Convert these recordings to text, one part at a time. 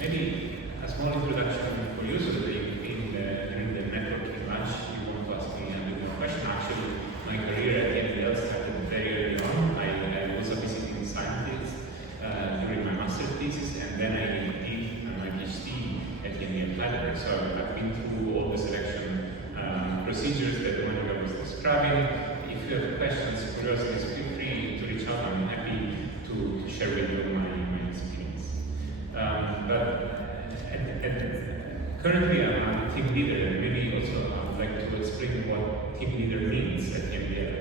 Maybe a small introduction for you, so that during the networking lunch, you want to ask me a bit more question. Actually, my career at EMBL started very early on. I was a visiting scientist during my master's thesis, and then I did my PhD at EMBL Library. So I've been through all the selection procedures that Monica was describing. If you have questions, curiosities, feel free to reach out. I'm happy to share with you my experience. Currently I'm a team leader, and maybe also I would like to explain what team leader means at EMBL.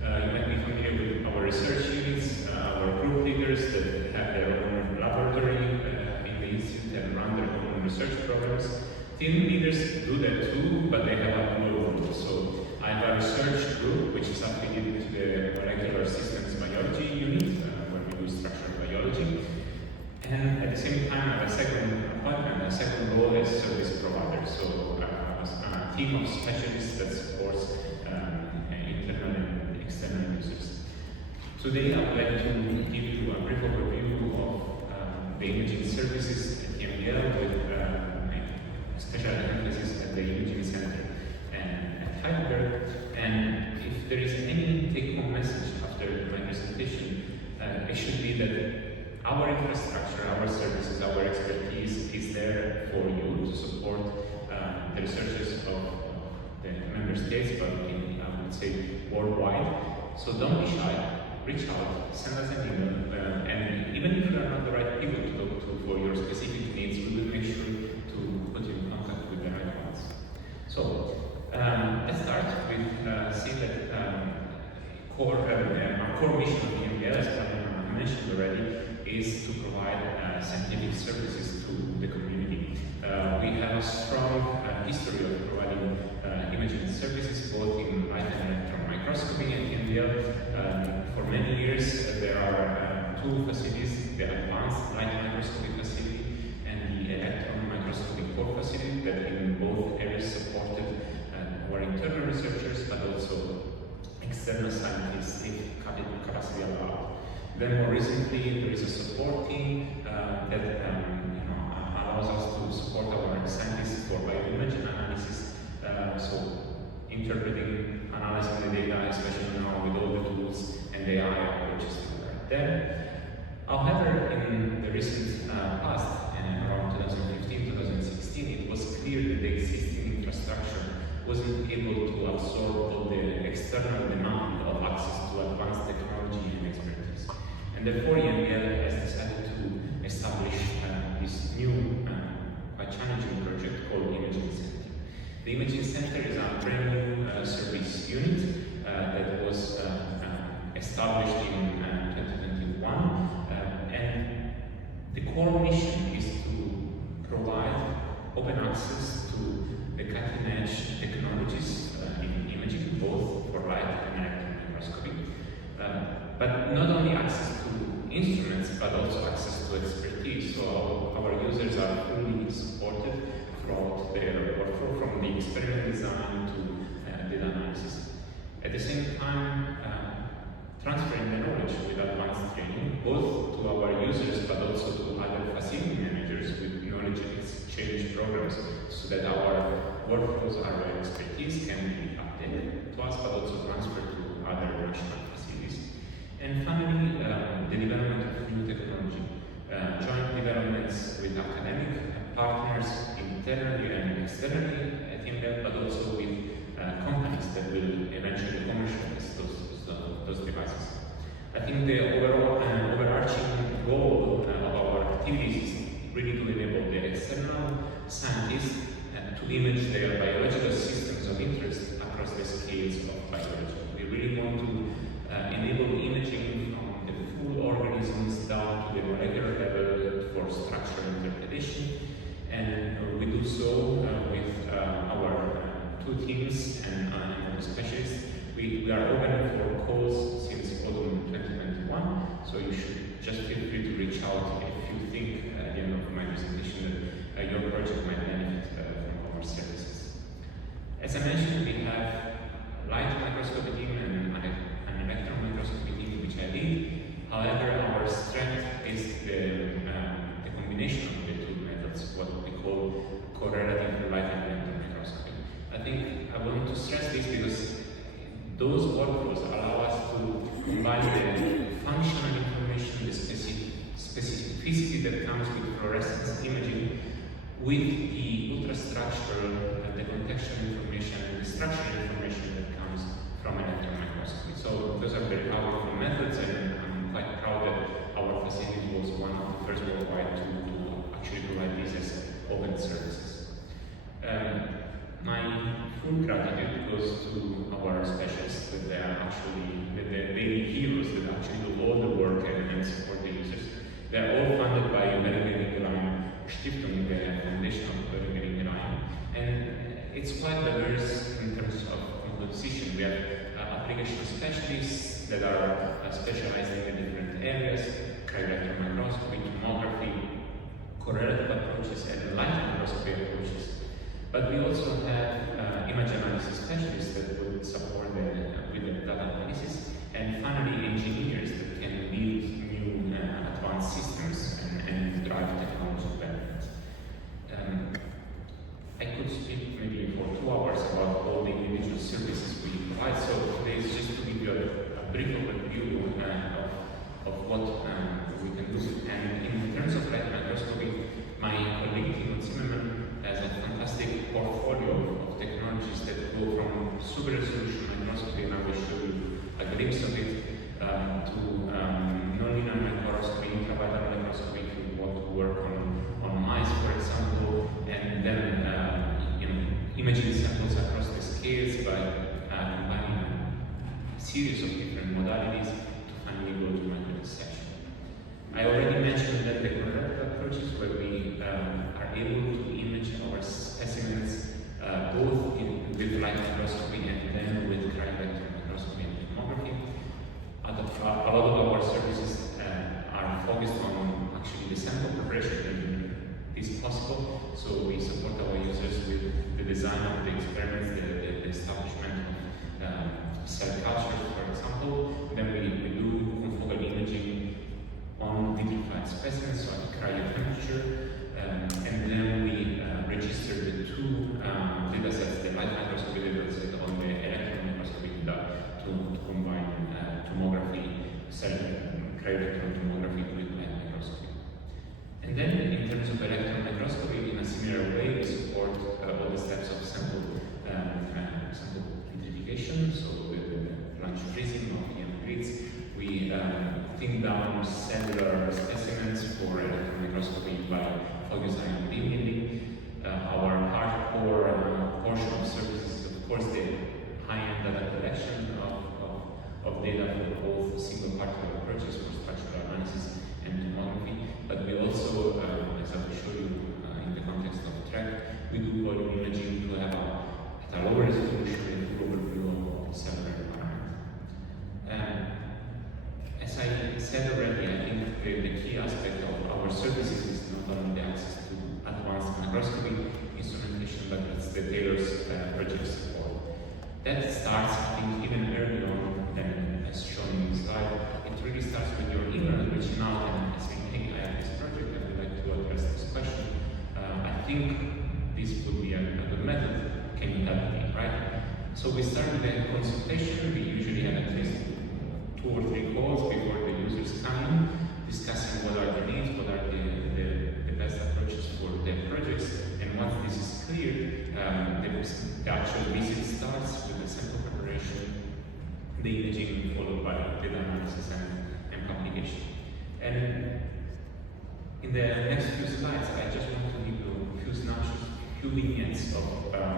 You might be familiar with our research units, our group leaders that have their own laboratory in the institute and run their own research programs. Team leaders do that too, but they have a dual role. So I have a research group which is affiliated to the molecular systems biology unit, where we do structural biology. And at the same time, I have a second appointment, a second role as service provider. So a team of specialists that supports internal and external users. Today, I would like to give you a brief overview of the imaging services at EMBL with special emphasis at the Imaging Center at Heidelberg. And if there is any take-home message after my presentation, it should be that our infrastructure, our services, our expertise is there for you to support the researchers of the member states, but I would say worldwide. So don't be shy, reach out, send us an email, and even if you are not the right people to talk to for your specific needs, we will make sure to put you in contact with the right ones. So let's start with seeing that our core mission of EMBL, as I mentioned already, is to provide scientific services to the community. We have a strong history of providing imaging services both in light and electron microscopy at EMBL. For many years there are two facilities, the advanced light microscopy facility and the electron microscopy core facility, that in both areas supported our internal researchers but also external scientists if capacity allowed. Then more recently, there is a support team that allows us to support our scientists for bioimaging analysis, so interpreting, analyzing the data, especially now with all the tools and the AI approaches that are there. However, in the recent past, around 2015-2016, it was clear that the existing infrastructure wasn't able to absorb all the external demand of access to advanced technology and expertise. And therefore, EMBL has decided to establish this new, quite challenging project called Imaging Center. The Imaging Center is a brand new service unit that was established in 2021, and the core mission is to provide open access to the cutting-edge technologies in imaging, both for light and electron microscopy. But not only access to instruments, but also access to expertise. So our users are fully supported throughout their workflow, from the experiment design to data analysis. At the same time, transferring the knowledge with advanced training, both to our users, but also to other facility managers with knowledge exchange programs, so that our workflows, our expertise can be updated to us, but also transferred to other national facilities. And finally, the development of new technology, joint developments with academic partners internally and externally at EMBL, but also with companies that will eventually commercialize those devices. I think the overarching goal of our activities is really to enable the external scientists to image their biological systems of interest across the scales of biology. We really want to enable imaging from the full organisms down to the molecular level for structural interpretation, and we do so with our two teams and specialists. We are open for calls since autumn 2021, so you should just feel free to reach out if you think at the end of my presentation that your project might benefit from our services. As I mentioned, we have light microscopy team and an electron microscopy team, which I lead. However, our strength is the combination of the two methods. workflows allow us to combine the functional information, the specificity that comes with fluorescence imaging, with the ultrastructural and the contextual information and the structural information that comes from electron microscopy. So those are very powerful methods, and I'm quite proud that our facility was one of the first worldwide to actually provide these as open services. My full gratitude goes to our specialists, that they are actually the daily heroes that actually do all the work and support the users. They are all funded by Stiftung, the Foundation of Böhringer Ingelheim, and it's quite diverse in terms of composition. We have application specialists that are specializing in different areas: cryo-electron microscopy, tomography, correlative approaches, and light microscopy approaches. But we also have image analysis specialists that would support with the data analysis, and finally engineers that can build new advanced systems and drive technology development. I could speak maybe for 2 hours about all the individual services we provide, so today is just to give you a brief overview of what we can do. And in terms of light microscopy, my colleague Timo Zimmermann has a fantastic portfolio of technologies that go from super resolution microscopy, and I will show you a glimpse of it, to nonlinear microscopy, intravital microscopy, if you want to work on mice, for example, and then imaging samples across the scales by combining a series of different modalities to finally go to microdissection. I already mentioned that the correlative approaches, where we are able to image our specimens both with light microscopy and then with cryo-electron microscopy and tomography. A lot of our services are focused on actually the sample preparation when this is possible. So we support our users with the design of the experiments, the establishment of cell culture, for example. Then we do confocal imaging on vitrified specimens, so at cryo temperature, and then we register the 2 data sets, the light microscopy data set on the electron microscopy data to combine tomography, cryo-electron tomography with light microscopy. And then in terms of electron microscopy, in a similar way, we support all the steps of sample vitrification, so the plunge freezing of EM grids. We thin down cellular specimens for electron microscopy by focus ion beam milling. Our hardcore portion of services is, of course, the high-end data collection of data for both single particle approaches for structural analysis and tomography. But we also, as I will show you in the context of track, we do volume imaging to have at a lower resolution a full overview of the cellular environment. As I said already, I think the key aspect of our services is not only the access to advanced microscopy instrumentation, but it's the tailored project support. That starts, I think, even early on, than as shown in the slide. It really starts with your email reaching out and saying, hey, I have this project, I would like to address this question. I think this would be a good method. Can you help me, right? So we start with a consultation. We usually have at least 2 or 3 calls before the users come in, discussing what are the needs, what are the best approaches for their projects, and once this is clear, the actual visit starts with the sample preparation, the imaging, followed by data analysis and publication. And in the next few slides, I just want to give you a few snapshots, few vignettes of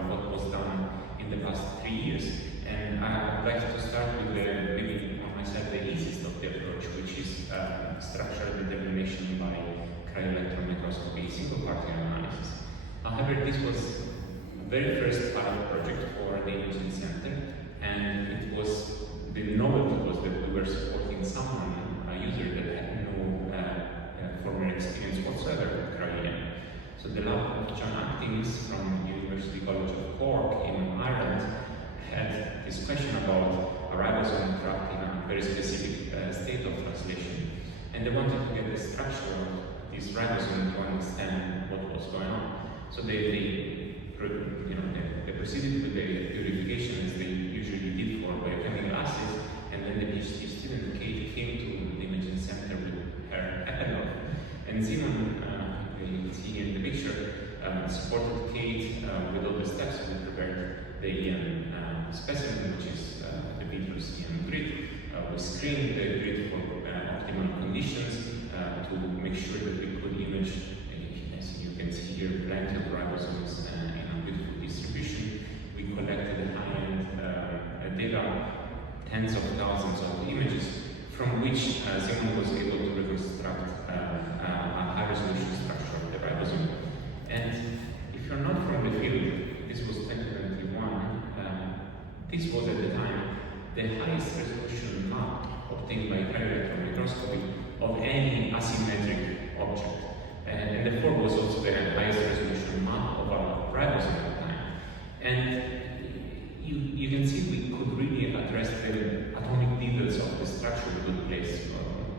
what was done in the past 3 years. And I would like to start with maybe on my side, the easiest of the approach, which is structural determination by cryo-electron microscopy single particle analysis. However, this was the very first pilot project for the imaging center, and it was, the novelty was that we were supporting someone, a user that had no former experience whatsoever with cryo-EM. So the lab of John Atkins from University College of Cork in Ireland had this question about a ribosome trapped in a very specific state of translation, and they wanted to get the structure of this ribosome to understand what was going on. So they they proceeded with the purification as they usually did for biochemical acids, and then the PhD student Kate came to the imaging center with her epilogue. And Simon, you see in the picture, supported Kate with all the steps. We prepared the specimen, which is the Petrus EM grid. We screened the grid for optimal conditions to make sure that we could image, as you can see here, plenty of ribosomes in a beautiful distribution. We collected high-end data, tens of thousands of images, from which Simon was able to reconstruct a high-resolution structure of the ribosome. And if you're not from the field, this was 2021, this was at the time the highest resolution map obtained by cryo-electron microscopy of any asymmetric object. And therefore was also the highest resolution map of a ribosome at the time. And you can see we could really address the atomic details of the structure we could place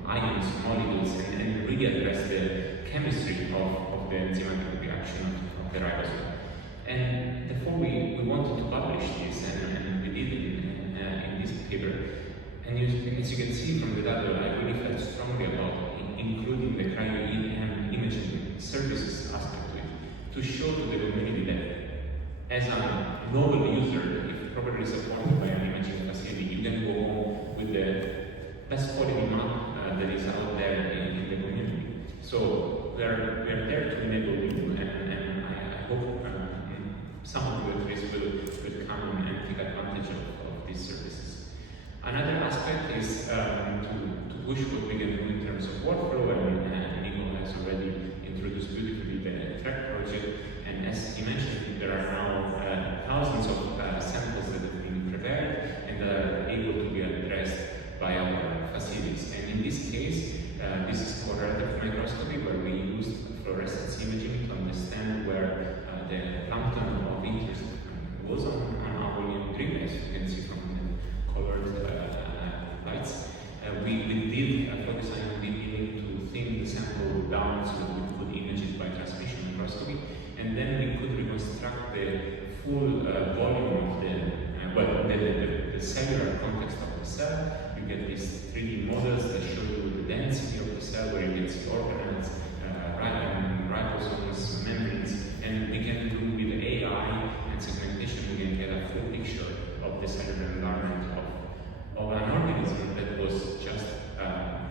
ions, molecules, and really address the chemistry of the enzymatic reaction of the ribosome. And therefore we wanted to publish this, and we did in this paper. And as you can see from the data, I really felt strongly about including the cryo-EM imaging services aspect to it, to show to the community that as a novel user, if properly supported by an imaging facility, you can go home with the best quality map that is out there in the community. So we are there to enable you, and I hope some of you at least will come and take advantage of these services. Another aspect is to push what we can do in terms of workflow, and Nico has already introduced beautifully the track project. And as he mentioned, there are now thousands of samples that have been prepared and that are able to be addressed by our facilities. And in this case, this is for relative microscopy, where we used fluorescence imaging to understand where the plankton of interest was on our volume 3, as you can see from the colored lights. We did focus on to thin the sample down so that we could image it by transmission microscopy, and then we could reconstruct the full volume of the cellular context of the cell. You get these 3D models that show you the density of the cell, where you can see organelles, ribosomes, membranes, and we can do with AI and segmentation, we can get a full picture of the cellular environment of an organism that was just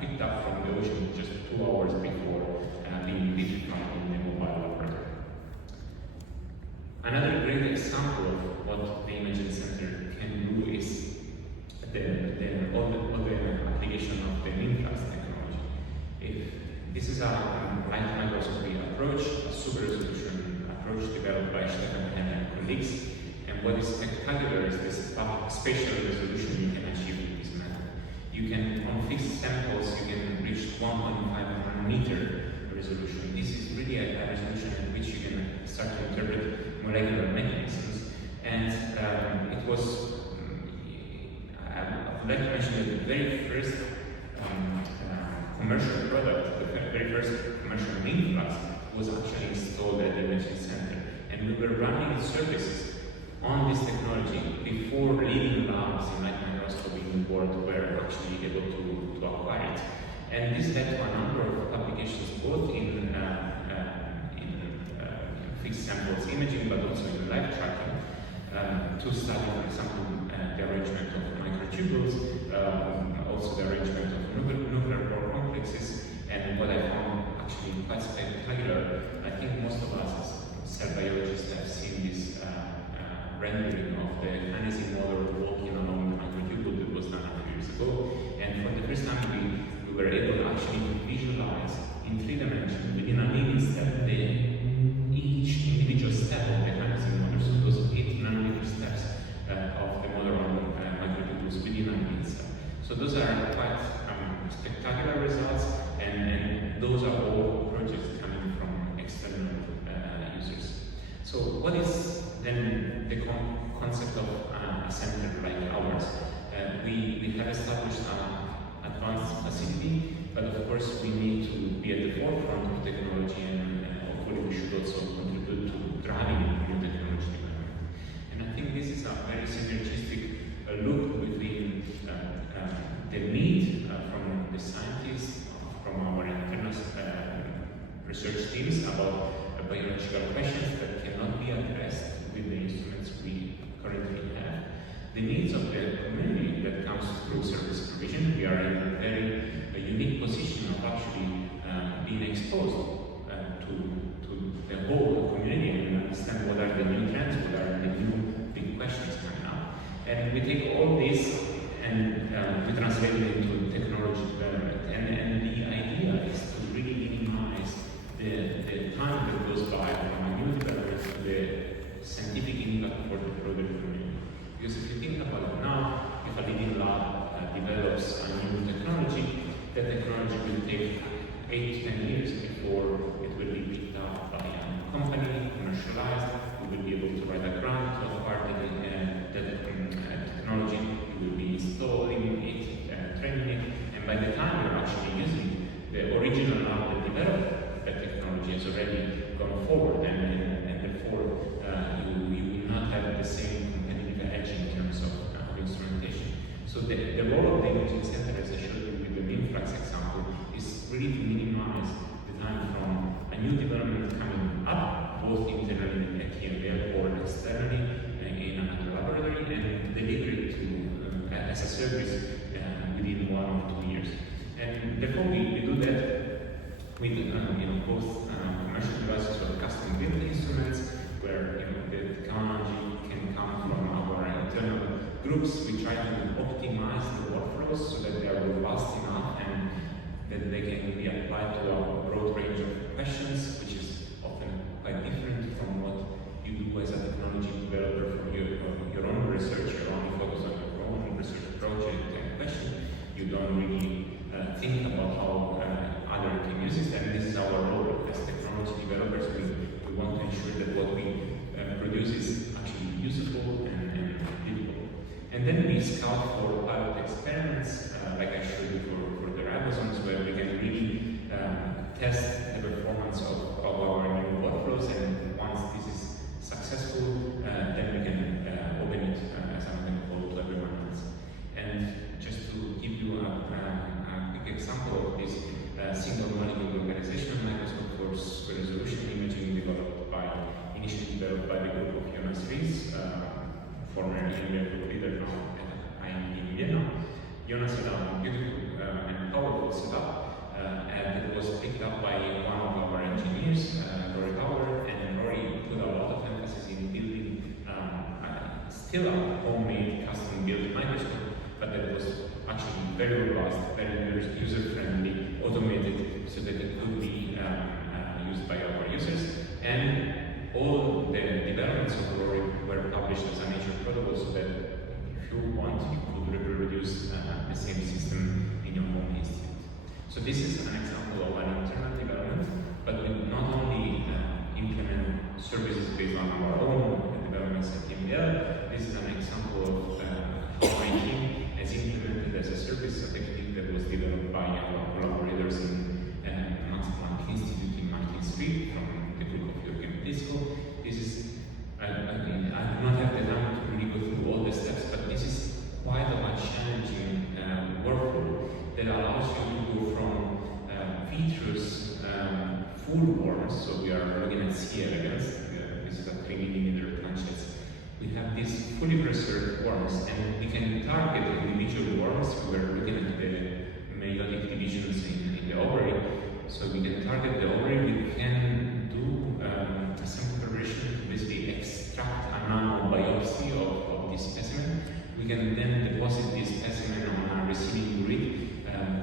picked up from the ocean just 2 hours before being vitrified in the mobile laboratory. Another great example of what the imaging center can do is all the application of the influx technology. This is a light microscopy approach, a super resolution approach developed by Stefan and colleagues. And what is spectacular is this spatial resolution you can achieve with this method. You can, on fixed samples, you can reach 1.5 nanometer resolution. This is really a resolution at which you can start to interpret molecular mechanisms. And it was, I would like to mention that the very first commercial product, the very first commercial influx, was actually installed at the imaging center. And we were running services on this technology before leading labs in light microscopy in the world were actually able to acquire it. And this led to a number of applications, both in fixed samples imaging, but also in live tracking, to study, for example, the arrangement of microtubules, also the arrangement of nuclear core complexes. And what I found actually quite spectacular, I think most of us as cell biologists have seen this rendering of the kinesin model walking along the microtubule that was done a few years ago. And for the first time, we were able actually to visualize in 3 dimensions within a living step each individual step of the kinesin model. So those 8 nanometer steps of the model on microtubules within a living step. So those are quite spectacular results, and those are all projects coming from external users. So what is then the concept of a center like ours? We have established an advanced facility, but of course we need to be at the forefront of technology, and hopefully we should also contribute to driving new technology about biological questions that cannot be addressed with the instruments we currently have. The needs of the community that comes through service provision. We are in a very unique position of actually being exposed to the whole community and understand what are the new trends, what are the new big questions coming up. And we take all this and we translate it into technology development. And the idea is to really minimize the time that goes by from a new development to the scientific impact for the broader community. Because if you think about it now, if a leading lab develops a new technology, that technology will take 8 to 10 years before it will be picked up by a company, commercialized. We will be able to write a grant to acquire that technology. We will be installing it, training it, and by the time you're actually using the original lab that developed that technology has already gone forward, and therefore you will not have the same competitive edge in terms of instrumentation. So the role of the imaging center, as I showed you with the influx example, is really to minimize the time from a new development coming up, both internally at EMBL or externally in another laboratory, and deliver it to as a service within 1 or 2 years. And therefore we do that with both commercial devices or custom built instruments, where the technology can come from our internal groups. We try to optimize the workflows so that they are robust enough and that they can be applied to a broad range of questions, which is often quite different from what you do as a technology developer for your own research. You're only focused on your own research project and question. You don't really think about how other can use it, and this is our role as technology developers. We want to ensure that what we produce is actually usable and livable. And then we scout for pilot experiments, like I showed you for the ribosomes, where we can really test the performance of our new workflows, and once this is successful, then we can open it as an open call to everyone else. And just to give you a quick example of this single molecule organizational microscope for resolution imaging initially developed by the group of Jonas Ries, former EMBL group leader now at IMD in Vienna. Jonas had a beautiful and powerful setup, and it was picked up by one of our engineers, Rory Power, and Rory put a lot of emphasis in building still a homemade custom-built microscope, but that was actually very robust, very user-friendly, automated, so that it could be used by our users. And all the developments of Rory were published as a Nature protocol, so that if you want, you could reproduce the same system in your own institute. So this is an example of an internal development, but we not only implement services based on our own developments at EMBL. This is an example of how my team has implemented as a service a technique that was developed by our collaborators in Max Planck Institute in Martin Street from the group of Jürgen Disco. This is, I do not have the time to really go through all the steps, but this is quite a challenging workflow that allows you to go from vitreous full worms, so we are looking at C. elegans, this is a 3 mm planchets. We have these fully preserved worms, and we can target individual worms. We are looking at the meiotic divisions in the ovary, so we can target the ovary. We can do sample preparation to basically extract a nano biopsy of this specimen. We can then deposit this specimen on a receiving grid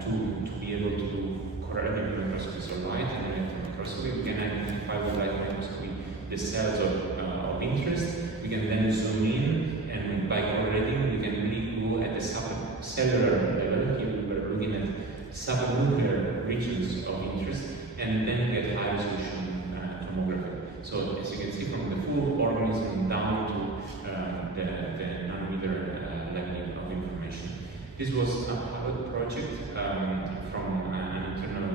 to be able to do correlative microscopy, so light and electron microscopy. We can identify with light microscopy the cells of interest. We can then zoom in, and by correlating, we can really go at the subcellular level. Here we were looking at subnuclear regions of interest, and then get high resolution tomography. So as you can see, from the full organism down to the nanometer level of information. This was a pilot project from an internal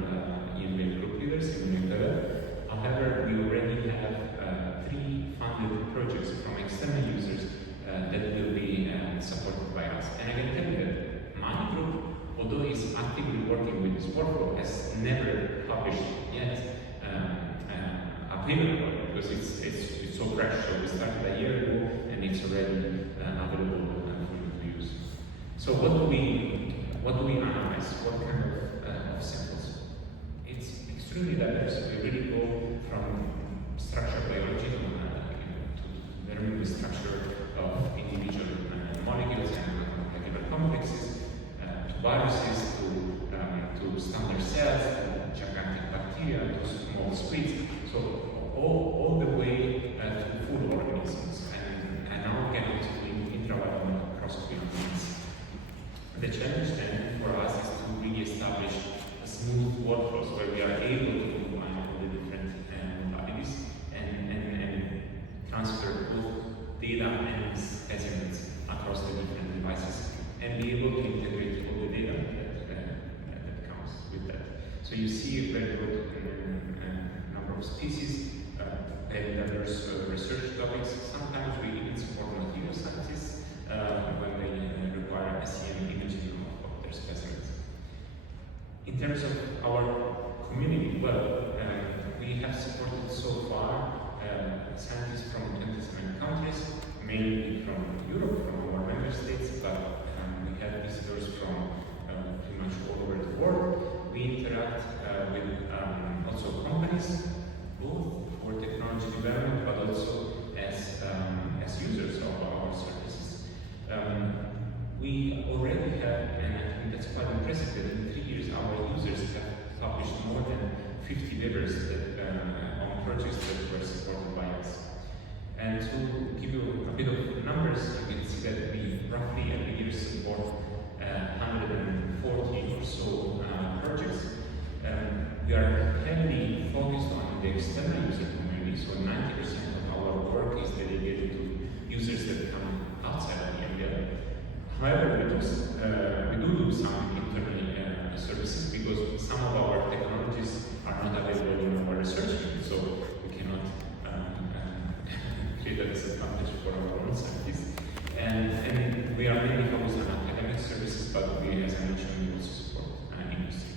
EMBL group leaders in Minnesota. However, we already have 3 funded projects from external users that will be supported by us. And I can tell you that my group, although is actively working with this workflow, has never published yet available because it's so fresh. So we started a year ago and it's already available for you to use. So what do we analyze? What kind of samples? It's extremely diverse. We really go from structural biology to learning the structure of individual molecules and molecular complexes, to viruses, to standard cells, to gigantic bacteria, to small squids. So all the way to food organisms, and now we get into intravascular microscopy on these. The challenge then for us is to really establish a smooth workflows where we are able to combine all the different modalities and transfer both data and specimens across the different devices and be able to integrate all the data that comes with that. So you see a very good number of species, very diverse research topics. Sometimes we even support material scientists when they require SEM imaging of their specimens. In terms of our community, well, we have supported so far scientists from 27 countries, mainly from Europe, from our member states, but we have visitors from pretty much all over the world. We interact with also companies, both for technology development, but also as users of our services. We already have, and I think that's quite impressive, that in 3 years our users have published more than 50 papers on projects that were supported by us. And to give you a bit of numbers, you can see that we roughly every year support 140 or so projects. We are heavily focused on the external user community, so 90% of our work is dedicated to users that come outside of EMBL. However, we do some internal services because some of our technologies are not available in our research unit, so we cannot create a disadvantage for our own scientists. And we are mainly focused on academic services, but we, as I mentioned, we also support industry.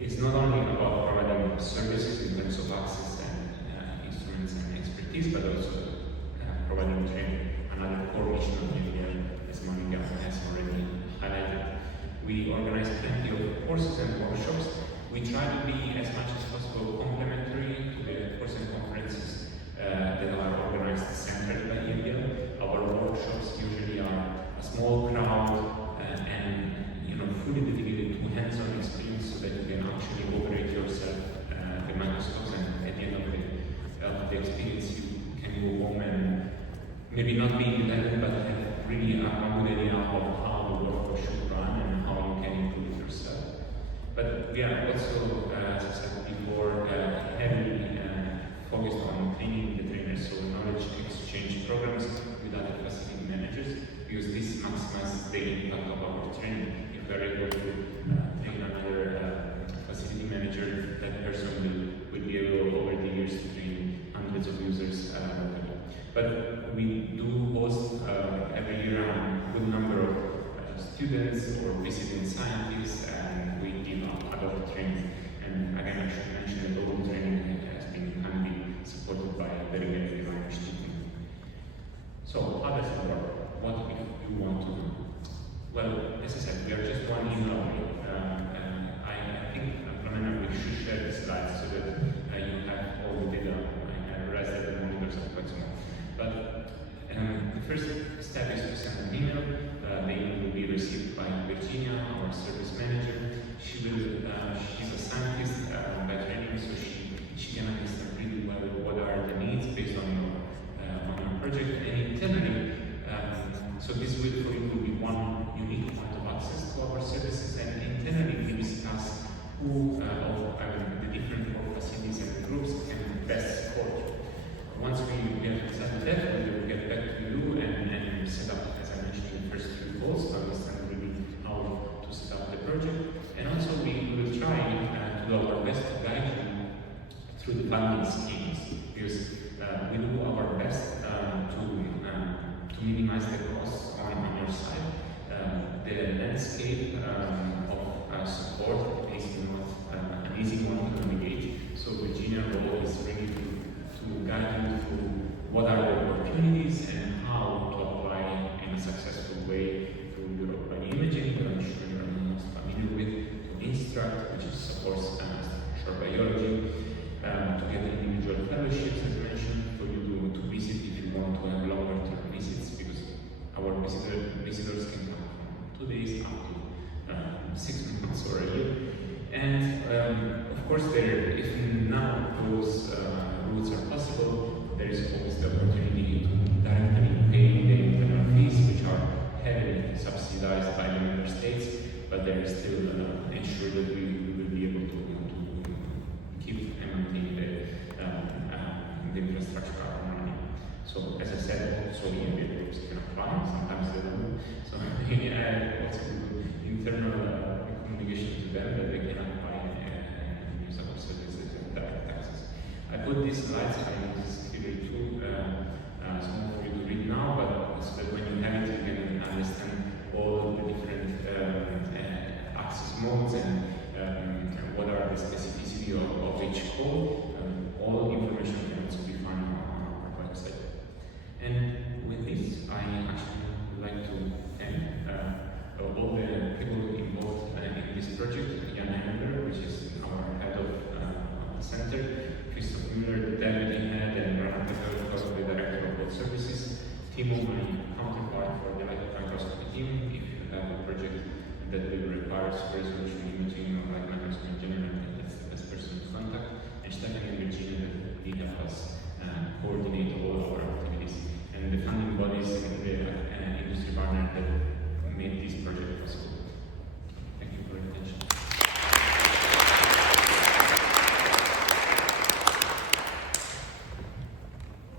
It's not only about providing services in terms of access and instruments and expertise, but also providing training. Another core mission of EMBL, as Monica has already highlighted. We organize plenty of courses and workshops. We try to be as much as possible complementary to the course and conferences that are organized centrally by EMBL. Our workshops usually are a small crowd and fully dedicated to hands-on experience so that you can actually operate yourself the microscopes, and at the end of the experience you can go home and maybe not be independent but have really a good idea of how the workflow should run and how you can improve yourself. But we are also, as I said before, heavily focused on training the trainers, so knowledge exchange programs with other facility managers, because this maximizes the impact of our training. If we are able to train another facility manager, that person will be able over the years to train hundreds of users locally. But we do host every year a good number of students or visiting scientists, and we give a lot of training. And again, I should mention that all training has been kindly supported by a very diverse team. So how does it work? What if you want to do? Well, as I said, we are just one email away. I think, Flamenna, we should share the slides so that you have all the data. I realize that the monitors are quite small. But the first step is to send an email. The email will be received by Virginia, our service manager. She's a scientist by training, so she can understand really well what are the needs based on your project. And internally, so this will for you will be one unique point of access to our services, and internally we discuss who of the different core facilities and groups can best support you. Once we have decided that, we will get back to you and set up, as I mentioned in the first few calls, to understand really how to set up the project. And also we will try to do our best to guide you through the funding schemes, because we do our best to minimize the costs on your side. The landscape of support is not an easy one to navigate, so Virginia's role is really the infrastructure up and running. So as I said, also EMBL groups can apply, sometimes they don't. So I also do internal communication to them that they can apply and use our services and direct access. I put these slides, this is clearly too small for you to read now, but so that when you have it, you can understand all the different access modes and what are the specificity of each code. All information can also be found on our website. And with this, I actually would like to thank all the people involved in this project. Jan Hemmer, which is our head of the center, Christoph Müller, the deputy head, and Rana Petrov, the director of both services. Timo, my counterpart for the light microscopy team. If you have a project that will require super resolution imaging or light microscopy in general, that's the best person to contact. And Stefan and Virginia that will help us coordinate all our activities. And the funding bodies and the industry partner that made this project possible. Thank you for your attention.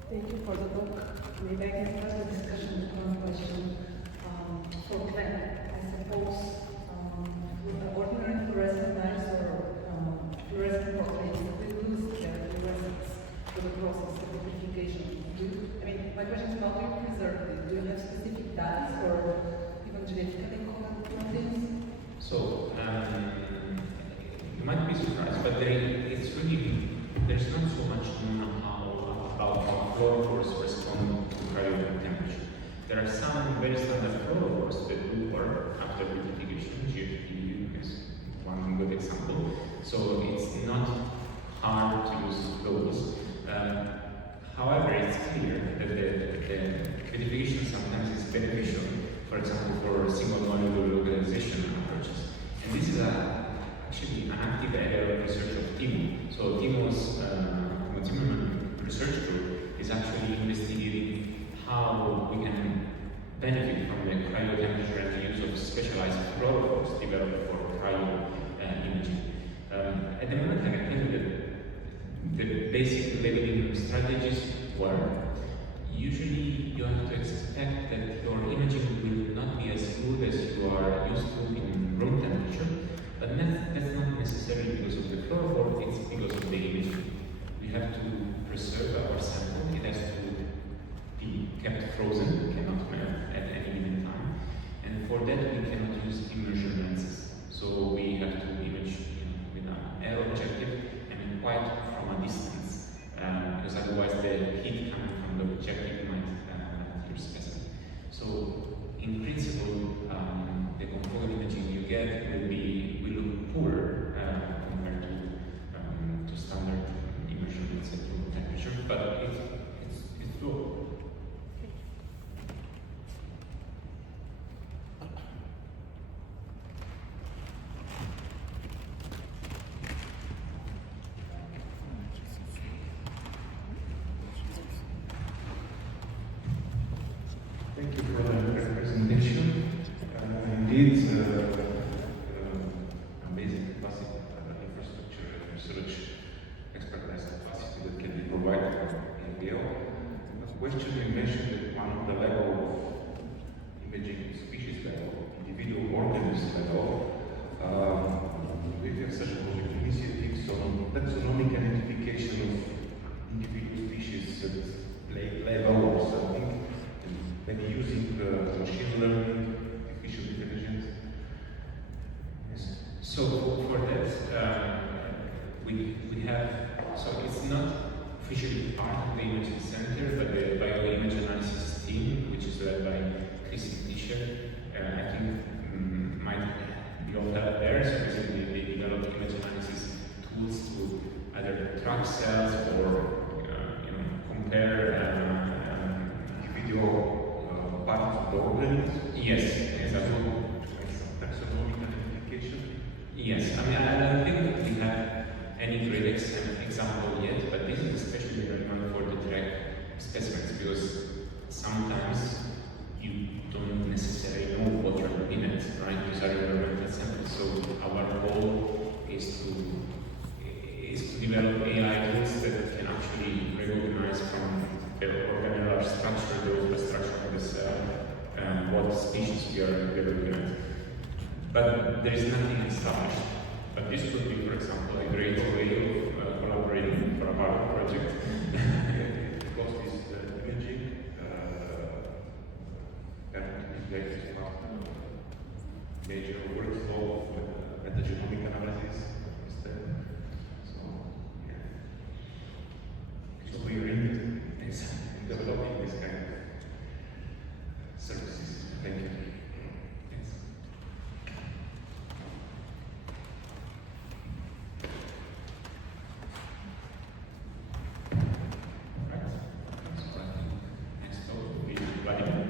Thank you for the talk. Maybe I can start the discussion with one question for Glenn. I suppose with the ordinary fluorescent lights or fluorescent portraits, we lose the fluorescence for the process of purification. My question is, how do you preserve it? Do you have specific dyes or even genetically coded proteins? So, you might be surprised, but there's not so much know-how about how fluorophores respond to cryogenic temperature. There are some very standard fluorophores that do work after purification. GFP is one good example. So it's not hard to use those. However, it's clear that the purification sometimes is beneficial, for example, for single molecule localization approaches. And this is actually an active area of research of Timo. So Timo's Zimmerman research group is actually investigating how we can benefit from the cryo temperature and the use of specialized fluorophores developed for cryo imaging. At the moment, I can tell you that the basic labeling strategies work. Usually, you have to expect that your imaging will not be as good as you are used to in room temperature, but that's not necessarily because of the fluorophore, it's because of the imaging. We have to preserve our sample, it has to be kept frozen, it cannot melt at any given time, and for that we cannot use immersion lenses. So we have to image with an air objective and quite from a distance, because otherwise the heat coming from the objective might melt your specimen. So in principle, the confocal imaging you get will look poor compared to standard immersion lens at room temperature, but it's doable. Thank you for the presentation. Indeed, amazing capacity, infrastructure, research, expertise capacity that can be provided from EMBL. The question you mentioned that one of the level of imaging species level, individual organism level, we have such initiatives on taxonomic identification of individual species at level or something. Maybe using machine learning, artificial intelligence. Yes. So for that, we have, so it's not officially part of the imaging center, but the bioimage analysis team, which is led by Chris Tischer, I think might be of help there. So basically they develop image analysis tools to either track cells or compare individual parts of the organ. Yes, exactly. Taxonomic identification. Yes, I don't think that we have any great example yet, but this is especially relevant for the direct specimens because sometimes you don't necessarily know what you're looking at, right? These are environmental samples. So our goal is to develop AI tools that can actually recognize there is nothing established. But this could be, for example, a great way of collaborating for a pilot project. Because this imaging everything is not major workflow of metagenomic analysis instead. So, yeah. So we are interested in developing this kind of services. Thank you. Yes. Right. So I think next talk will be Vladimir.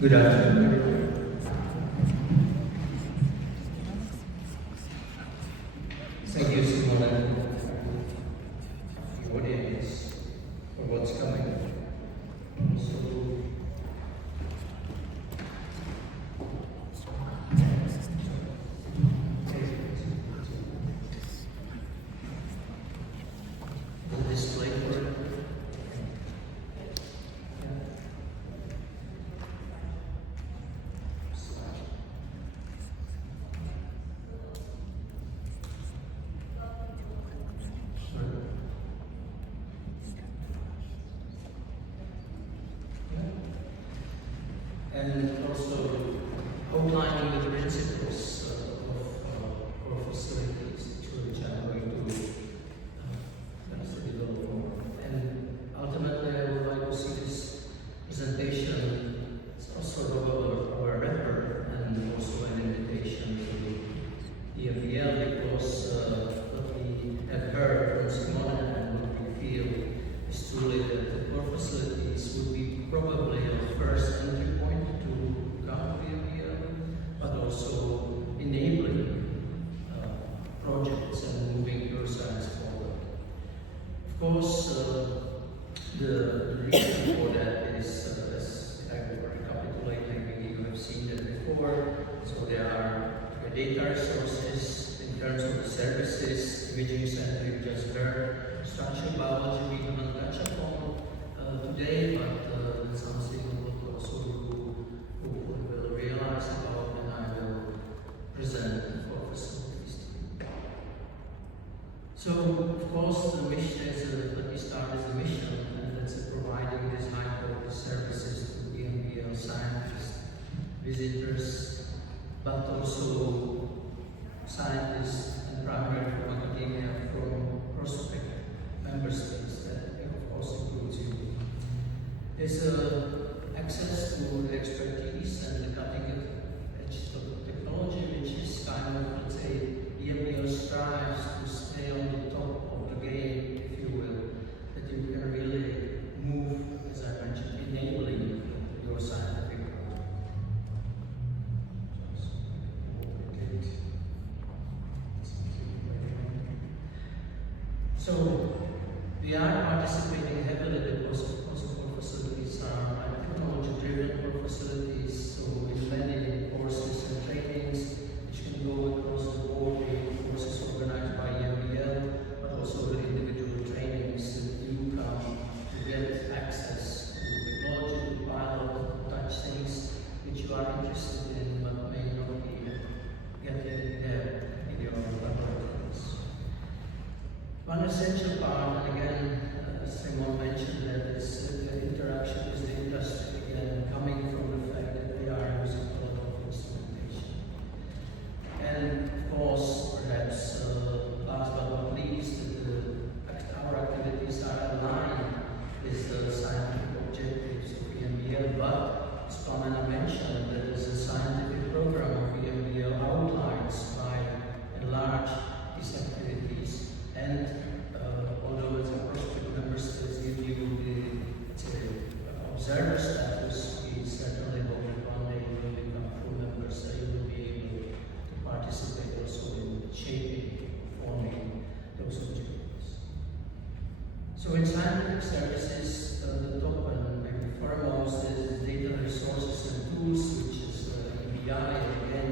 Good afternoon, everyone. Thank you, Simone, the audience, for what's coming. The display for it. And also outlining the principles of our facilities to which I'm going to develop more. And ultimately, I would like to see this presentation as sort of our record and also an invitation to the EMBL, because what we have heard from Simone and what we feel is truly that the core facilities would be probably our first entry point to come to EMBL, but also enabling projects and moving neuroscience forward. Of course, the reason for that is, as I will recapitulate, maybe you have seen that before. So there are data resources in terms of the services, imaging center you just heard, structural biology we haven't touched upon today, but that's something also you will realize about when I will present for facilities. So, of course, the mission is, let me start with the mission, and that's providing these high quality services to EMBL scientists, visitors, but also scientists and primarily from academia, from prospect member states, that of course includes you. There's access to the expertise and the cutting edge technology, which is kind of, let's say, EMBL strives to stay on the top of the game, if you will, that you can really move, as I mentioned, enabling your scientific project. So, we are participating heavily because of course our facilities are technology-driven core facilities, so in many courses and trainings which can go across the board, in courses organized by EMBL, but also the individual trainings that you come to get access to technology, to pilot, to touch things which you are interested in but may not be getting there in your laboratories. One essential part, and again, Simone mentioned that is the interaction with the industry, again, coming from the fact that we are using a lot of instrumentation. And of course, perhaps last but not least, our activities are aligned with the scientific objectives of EMBL, but as Pamela mentioned, there is a scientific program of EMBL outlines by and large these activities. And although it's a prospect member states give you the observer status, we certainly hope that one day you will become full members, so you will be able to participate also in shaping, forming those objectives. So in scientific services, the top and maybe foremost is data resources and tools, which is EBI. Again,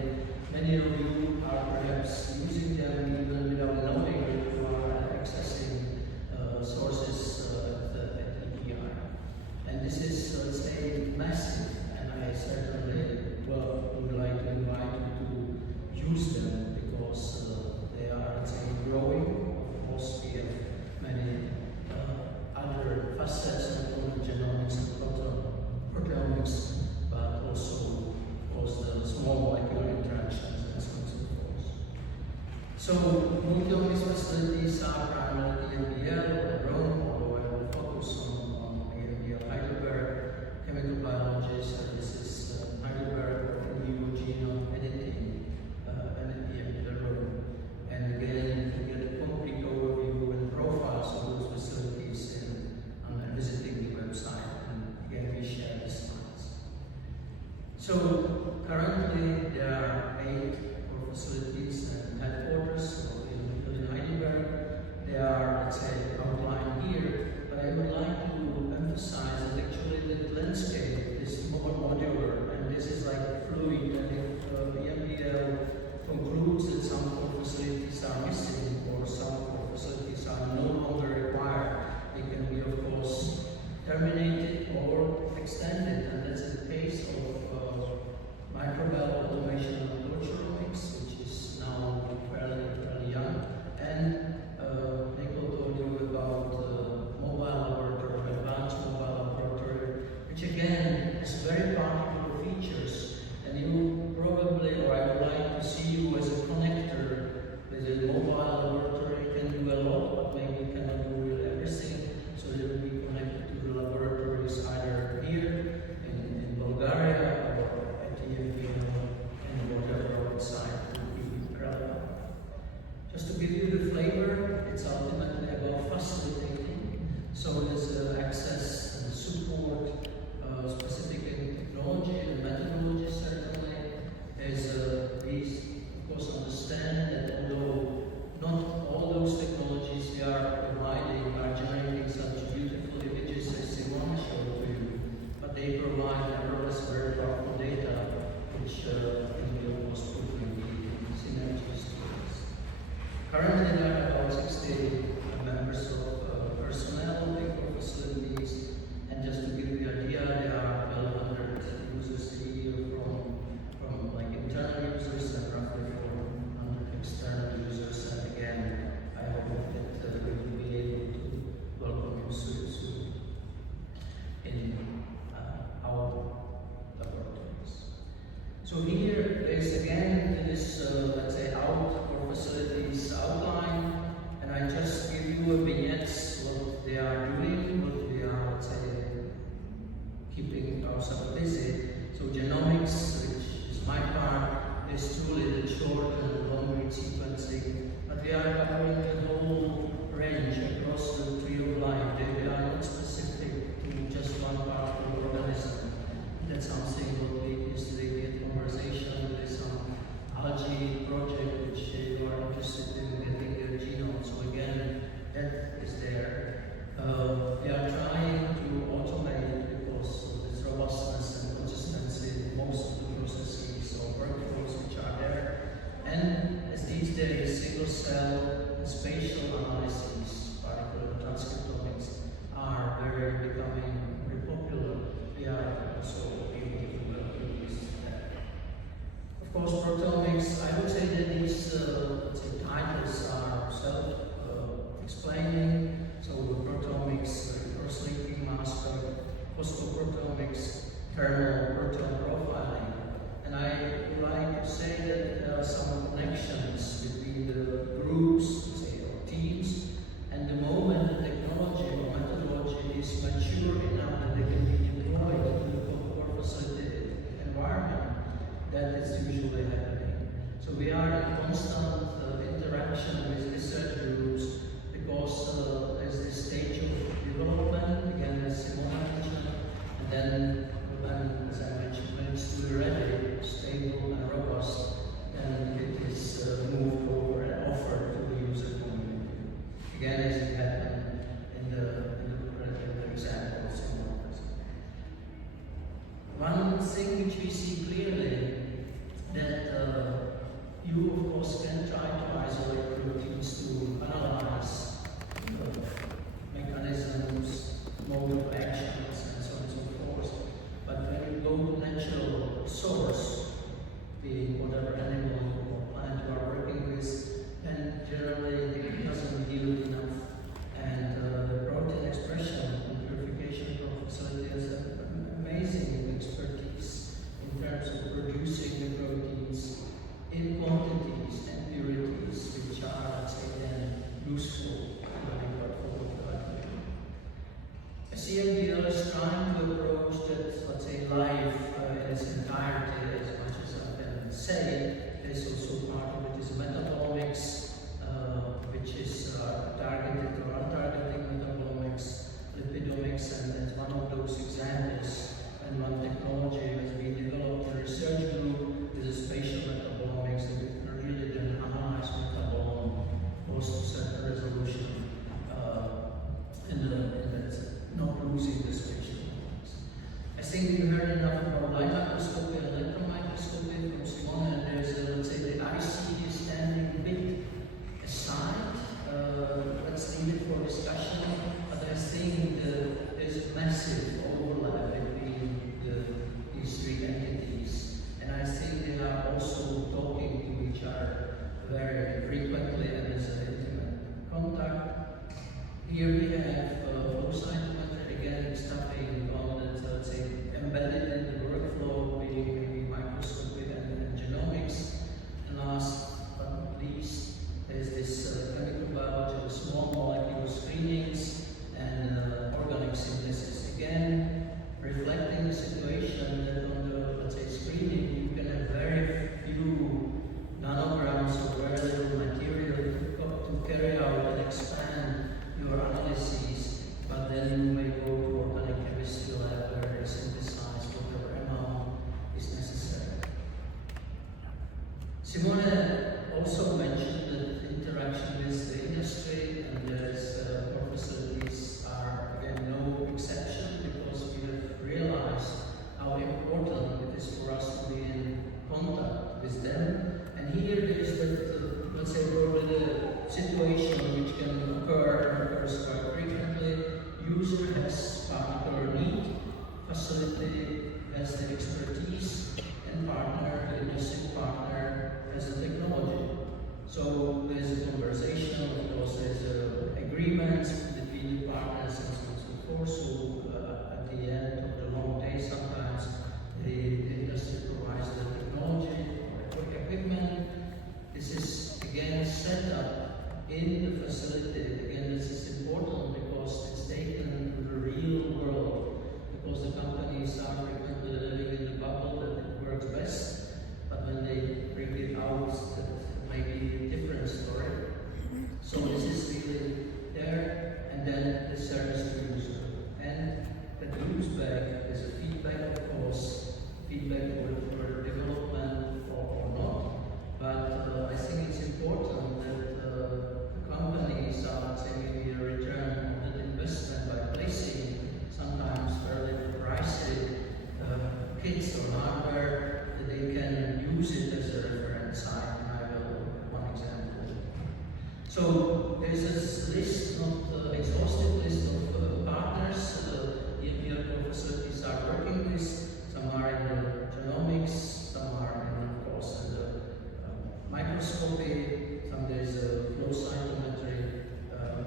many of you are perhaps using them website, and again we share the slides. So currently there are 8 core facilities and headquarters, so in Heidelberg. They are, let's say, outlined here, but I would like to emphasize that actually the landscape is more modular, and this is like fluid, and if the EMBL concludes that some core facilities are missing or some core facilities are no longer required, they can be, of course, terminated or extended, and that's the case of microbel automation and culturomics, which is now fairly young, and Nico told you about mobile laboratory, advanced mobile laboratory, which again has very particular features, and you probably, or I would like to see you as a connector with a mobile laboratory. It can do a lot, but maybe it cannot do really everything, so it will be connected to the laboratories either here in Bulgaria or at EMBL and whatever outside would be relevant. Just to give you the flavor, it's ultimately about facilitating. So there's access and support, specific technology and methodology certainly. Please, of course, understand that although not all those technologies we are providing are generating such beautiful images as Simone showed to you, but they provide nevertheless very powerful data, which can be almost proving the synergies to this. Currently, there are about 60 members of personnel in core facilities, and just to give you an idea, there are 1,200 users a year from like internal users and roughly 400 external users. And again, I hope that we will be able to welcome you soon in our laboratories. So here is again this, let's say, core facilities outline, and I just give you a vignettes what they are doing, what we are, let's say, keeping ourselves busy. So genomics, which is my part, is truly the short and long read sequencing, but we are covering the whole range across the tree of life. They are not specific to just one part of the organism. That's something what we yesterday had conversation with some algae project which you are interested in getting their genome. So again, that is there. We are trying to automate because this robustness and consistency in most of the processes or workflows which are there. And as these days, single cell and spatial analyses, particularly transcriptomics, are becoming very popular. We are also able to use that. Of course, proteomics, I would say that these titles are self-explaining. So proteomics, cross-linking mass spec, phosphoproteomics, thermal proteome profiling. And I would like to say that there are some connections between the groups, say, or teams, and the moment the technology or methodology is mature enough that they can be deployed in the core facility environment, that is usually happening. So we are in constant interaction with research groups because there's this stage of development, again as Simone mentioned, and then as I mentioned, when it's fully ready, stable and robust, then it is moved over and offered to the user community. Again, as it happened in the examples in one thing which we see clearly, that you of course can try to isolate proteins to analyze mechanisms, mode of actions, and so on and so forth. But when you go to natural source, being whatever animal or plant you are working with, then generally it doesn't yield enough. And the protein expression and purification facility has an amazing expertise in terms of producing the proteins in quantities and purities which are, let's say, then useful to EMBL is trying to approach that, let's say, life in its entirety, as much as I can say. There's also part of it is metabolomics, which is targeted or untargeted metabolomics, lipidomics, and that's one of think you heard enough about light microscopy and electron microscopy from Simone, and there's, let's say, the IC is standing a bit aside. That's needed for discussion, but I think there's massive overlap between these three entities, and I think they are also talking to each other very frequently and there's an intimate contact. Here we have flow cytometry, again, stuffing on that, let's say, embedded in the workflow, being maybe microscopy and genomics. And last but not least, there's this chemical biology, small molecule screenings, and organic synthesis. Again, reflecting the situation that on the, let's say, screening, you can have very few nanograms or very little material to carry out and expand your analyses, but then you may go to organic chemistry lab where they synthesize whatever amount is necessary. Simone also mentioned that interaction with the industry, and there's our facilities are again no exception, because we have realized how important it is for us to be in contact with them. And here there is that, let's say, probably the situation which can occur and occurs quite frequently. User has particular need, facility has the expertise, and partner, the industry partner, has the technology. So there's a conversation, of course, there's agreements between the partners and so on and so forth. So at the end of the long day, sometimes the industry provides the technology or equipment. This is again set up in the facility. Again, this is important because it's taken to the real world, because the companies are frequently living in the bubble that it works best, but when they bring it out, that may be a different story. So this is really there, and then the service to user. And the use bag is a feedback, of course, feedback for development or not. But I think it's important that the companies are taking a return on that investment by placing sometimes fairly pricey kits or hardware that they can use it as a reference site. And I will one example. So there's this list, not exhaustive list of partners EMBL facilities are working with. Some are in the genomics, some are in, of course, in the microscopy, some there's a flow cytometry.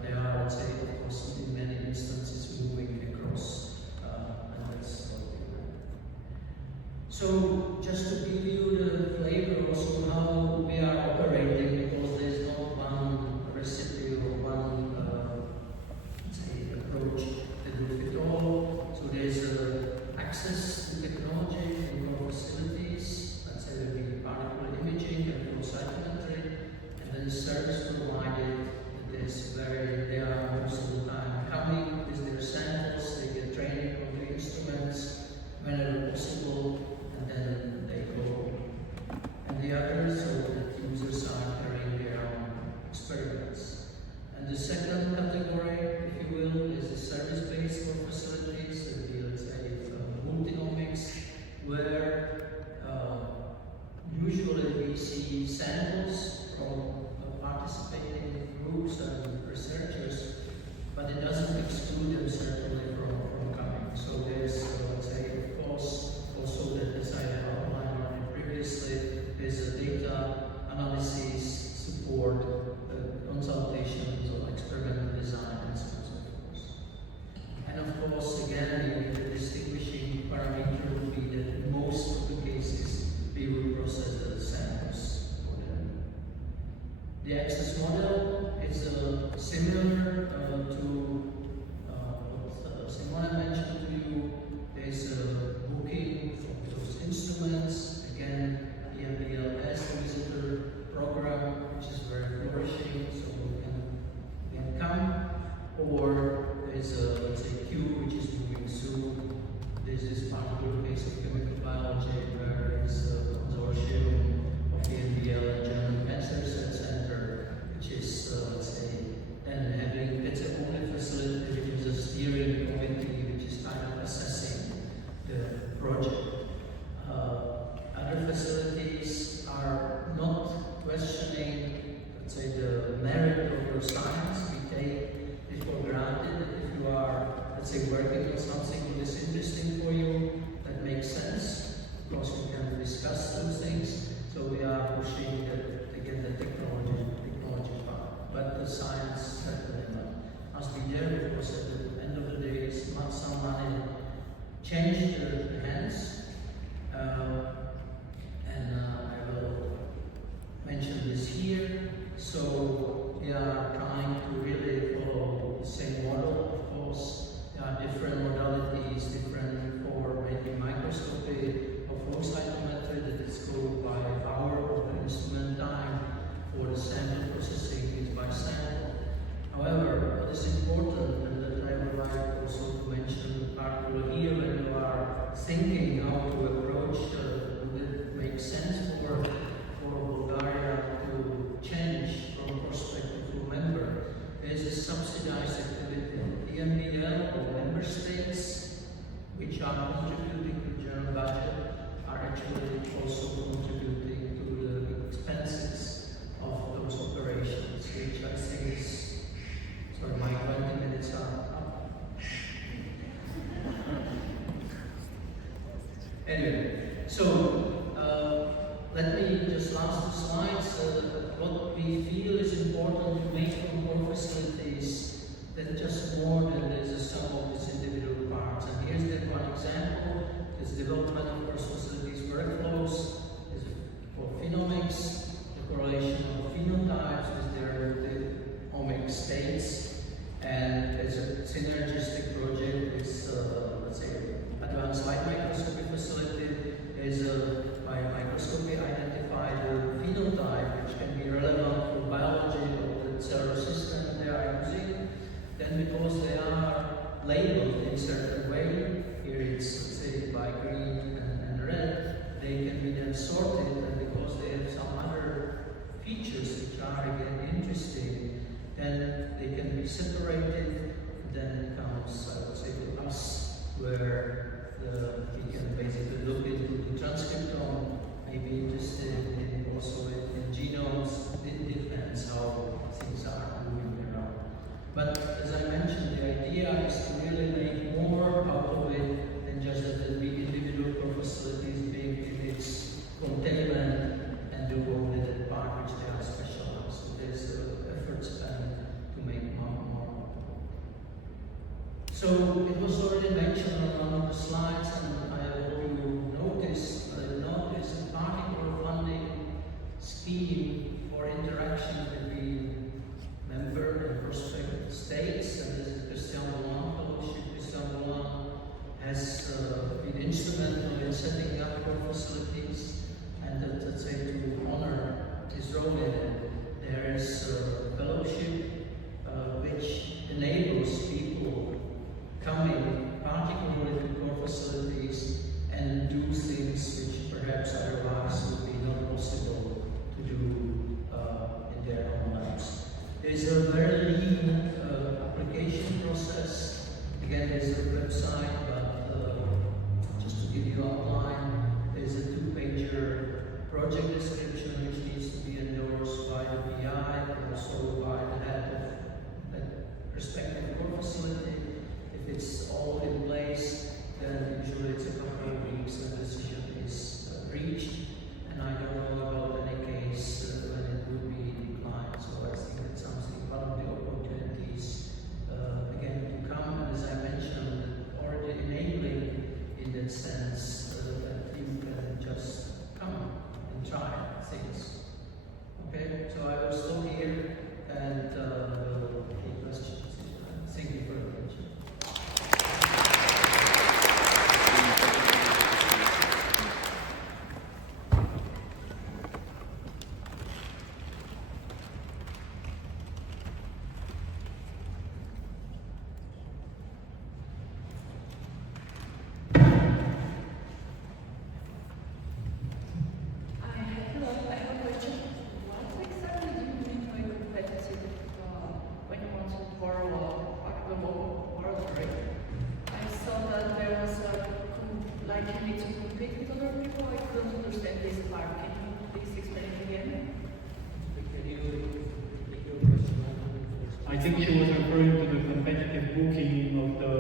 There are, let's say, of course, in many instances moving across, and that's what we do. So just to give you the flavor also how we are operating, because there's not one recipe or one let's say approach that will fit all. So there's access to technology in our facilities, let's say there will be particle imaging and flow cytometry, and then service provided that is very, they are most of the time coming with their samples, they get training on the instruments whenever possible, and then they go change the hands, and I will mention this here. So we are trying to really follow the same model. Of course, there are different modalities, different for maybe microscopy or flow cytometry that is called by hour of the instrument time. For the sample processing is by sample. However, what is important, and that I would like also to mention particularly here when you are thinking how to approach, would it make sense for Bulgaria to change from prospective to member? There is a subsidized activity. EMBL or member states, which are contributing to the general budget, are actually also contributing to the expenses of those operations, which I think is, sorry, my 20 minutes are up. Anyway, so let me just last two slides. What we feel is important to make from core facilities than just more than there's a sum of these individual parts. And here's the one example: this development of core facilities workflows is for phenomics, the correlation of phenotypes with their omic states, and there's a synergistic project with, let's say, advanced light microscopy facility. There's by microscopy identified phenotype which can be relevant for biology of the cellular system they are using. Then because they are labeled in a certain way, here it's, let's say, by green and red, they can be then sorted, and because they have some other features which are again interesting, then they can be separated. Then it comes, I would say, to us, where we can basically look into the transcriptome, maybe interested in also in genomes. It depends how things are moving around. But as I mentioned, the idea is to really make more out of it than just that the individual core facilities being in its containment and do only that part which they are specialized. So there's effort spent to make more. So it was already mentioned on one of the slides, and I hope you noticed a particular funding scheme for interaction between member and prospective states, and this is Christian Boulan Fellowship. Christian Boulan has been instrumental in setting up core facilities, and let's say to honor his role in it, there is a fellowship which enables people coming particularly to core facilities and do things which perhaps otherwise would be not possible to do in their own lives. There is a very lean application process. Again, there's a website, but just to give you an outline, there's a 2-pager project description which needs to be endorsed by the PI and also by the head of that respective core facility. If it's all in place, then usually it's a couple of weeks and the decision is reached. And I don't know about any case when it would be declined. So I think it's something, one of the opportunities again to come. And as I mentioned, already enabling in that sense that you can just come and try things. Okay, so I will stop here and will take questions. Thank you for your attention. I think she was referring to the competitive booking of the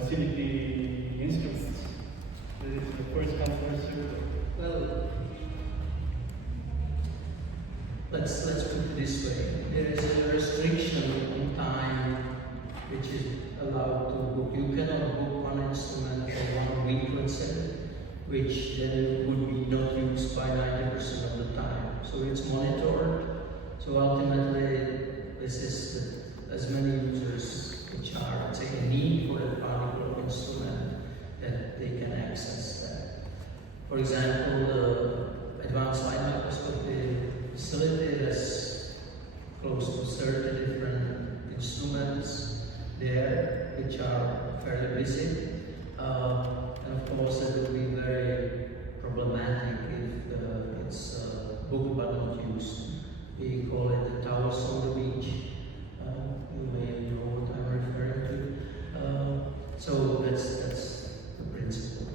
facility instruments. This is the first come, first served. Well, let's put it this way. There is a restriction on time which is allowed to book. You cannot book one instrument for set, which then would be not used by 90% of the time. So it's monitored. So ultimately, this is as many users which are, let's say, in need for a particular instrument that they can access that. For example, the advanced light microscopy facility has close to 30 different instruments there, which are fairly busy. And of course, it will be very problematic if it's booked but not used. We call it the towers on the beach. You may know what I'm referring to. So that's the principle.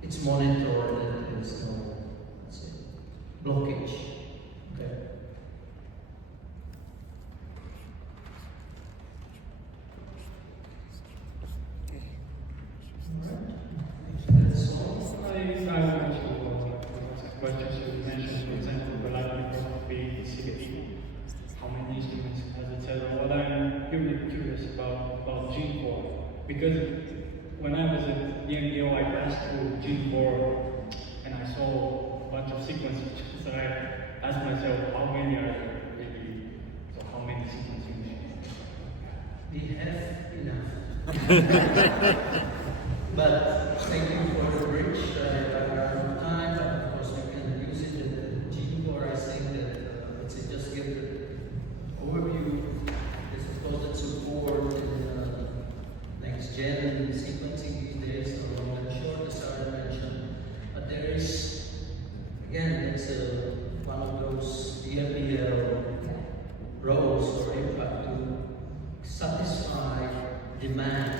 It's monitored and there's no, let's say, blockage. Okay. That's all. I want to ask questions you mentioned, for example, the light microscopy, CBT, how many instruments it has, etc. What I'm really curious about G4, because when I was at the EMBL, I passed through G4 and I saw a bunch of sequences, so I asked myself, how many are there really? So how many sequences you need? We have enough. But thank you for the bridge. I ran out of time, but of course we can use it at the G4. I think that, let's say, just give the overview. There's of course that support in next gen sequencing these days, so long and short, as I mentioned. But there is, again, it's one of those EMBL roles or impact to satisfy demand